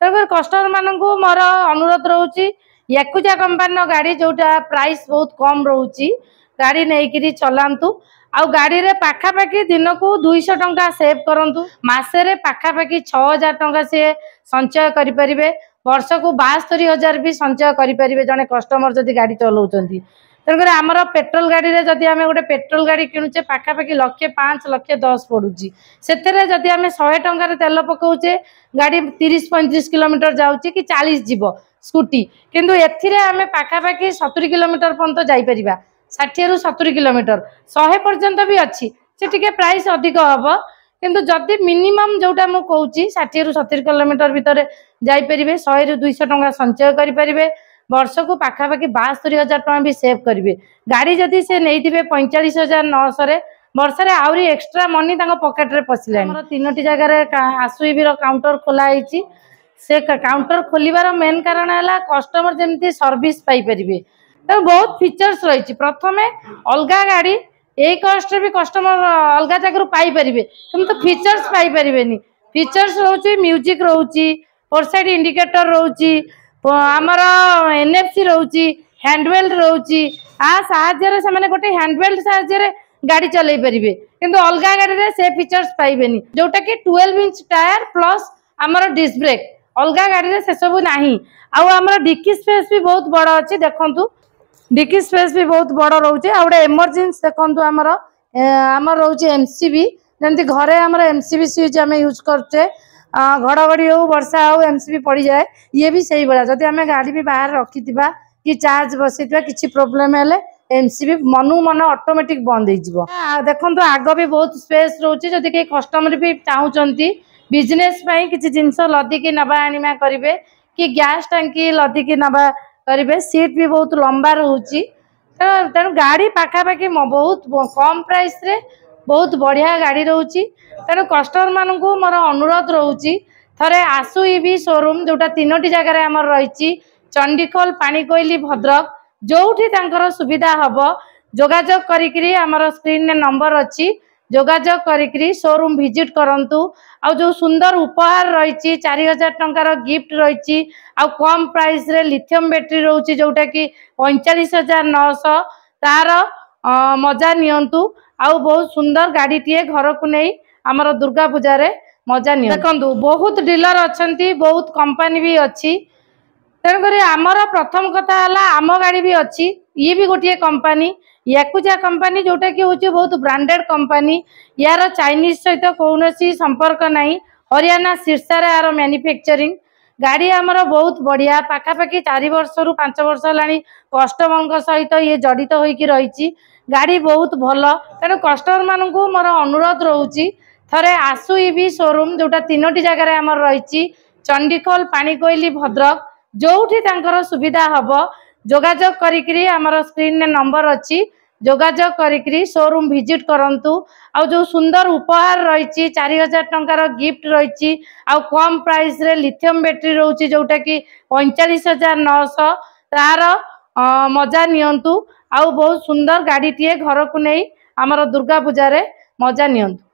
तेणुकर customer मानक मोर अनुरोध रोचे याकुजा कंपनी गाड़ी जोटा प्राइस बहुत कम रोचे गाड़ी नहीं चलांतु आउ गाड़ी रे पाखापाखि दिन को 200 टंका सेव करंतु मासे पाखापाखि 6000 टंका सी संचय करें वर्ष को 72,000 भी संचय करें जड़े कस्टमर जदि गाड़ी चलाउछंती। तेणुकर आमर पेट्रोल गाड़ी रे जदि आमे गोटे पेट्रोल गाड़ी किणुचे पाखापाखि 1,05,00,000 1,10,00,000 पड़ुची से जदि आमे 100 टंकार तेल पकाउचे गाड़ी 30-35 किलोमीटर जाउची कि 40 जीव स्कूटी किंतु एथिरे आमे पाखापाखि 70 किलोमीटर पर्यंत जाई परिबा 60 रु 70 किलोमीटर 100 पर्यंत भी अच्छी से टिके प्राइस अधिक हम किंतु जदि मिनिमम जोटा मु कहूची 60 रु 70 किलोमीटर भितर जाई परिबे 100 रु 200 टंका संचय करि परिबे वर्ष को पाखापाखि 72,000 टंका भी सेव करेंगे। गाड़ी जदि से नहीं 45,900 वर्ष रे आउरी एक्स्ट्रा मनी पॉकेट रे पशिला। तीनोटी जगह आसुईबी काउंटर खोलाई से काउंटर खोलिबार मेन कारण है कस्टमर जमी सर्विस पाई परिबे तो बहुत फीचर्स रही। प्रथम अलग गाड़ी यही कस्ट भी कस्टमर अलग जगह पाई परिबे किंतु फीचर्स पाई परिबेनी। फीचर्स रोची म्यूजिक रोची फोर साइड इंडिकेटर रोची आमर एनएफसी रोची हैंडवेल रोची आ साहाय्य से गोटे हैंडवेल साहाय्य गाड़ी चलाई परिबे किंतु अलग गाड़ी रे से फीचर्स पाइबेनी जोटा कि 12 इंच टायर प्लस आमर डिस्क ब्रेक अलग गाड़ी रे से सब नाही। आउ आमर डिक्की स्पेस भी बहुत बड़ अच्छी देखंतु डिक्की स्पेस भी बहुत बड़ रोचे आ गोटे इमरजेंसी देखंतु आमर आमर रोचे एमसीबी जमती घरे आमर एमसीबी स्विच आम यूज करचे घड़घड़ी हो वर्षा हो एमसीबी पड़ जाए ये भी सही भाया जदि आम गाड़ी भी बाहर रखी कि चार्ज बसई किसी प्रोब्लेम है एमसीबी मनु मन ऑटोमेटिक बंद हो देखो आग भी बहुत स्पेस रोचे जदि कई कस्टमर भी चाहूँगी बिजनेस किसी जिनस लदिकी नवा आनिमा करेंगे कि गैस टांकी लदिकी नवा करेंगे सीट भी बहुत लंबा रोचे तेणु गाड़ी पाखापाखि बहुत कम प्राइस रे बहुत बढ़िया गाड़ी रोची तेणु कस्टमर मानक मोर अनुरोध रोची थरे आसु ईवी शोरूम जोटा तीनोटी जगह आमर रही चंडीखोल पानीकोइली भद्रक जोठी तांकर सुविधा हब जोगाजोग करी आमर स्क्रीन नंबर अच्छी जोगाजोग करी शोरूम विजिट करंतु आ जो सुंदर उपहार रही 4,000 टंकार गिफ्ट रही आ कम प्राइस रे लिथियम बैटरी रोची जोटा कि 45,900 तार मजा नियंतु आउ बहुत सुंदर गाड़ी टीए घर को नहीं आमर दुर्गा पूजा रे मजा नि देखु बहुत डीलर अच्छा बहुत कंपनी भी अच्छी तेणुक आमर प्रथम कथा है आम गाड़ी भी अच्छी ये भी गोटे कंपनी याकुजा कंपनी जोटा कि हूँ बहुत ब्रांडेड कंपनी यार चाइनीज सहित कौन संपर्क नहीं हरियाणा शीर्षार यार मैन्युफैक्चरिंग गाड़ी आमर बहुत बढ़िया पाखापाखि 4 वर्ष रु 5 वर्ष है कस्टमर सहित ये जड़ित होगी रही गाड़ी बहुत भल तेणु कस्टमर मानक मोर अनुरोध रोची थरे आसु ईवी शोरूम जोटा तीनोटी जगह आमर रही चंडीखोल पानीकोइली भद्रक जोठी तांकर सुविधा हब जोगाजोग करी आमर स्क्रीन नंबर अच्छी जोगाजोग करी शोरूम विजिट करंतु आ जो सुंदर उपहार रही 4,000 टंकार गिफ्ट रही आ कम प्राइस रे लिथियम बैटरी रोची जोटा कि 45,900 तार मजा नियंतु आ बहुत सुंदर गाड़ी टीए घर को नहीं आमर दुर्गा पूजा रे मजा नियंतु।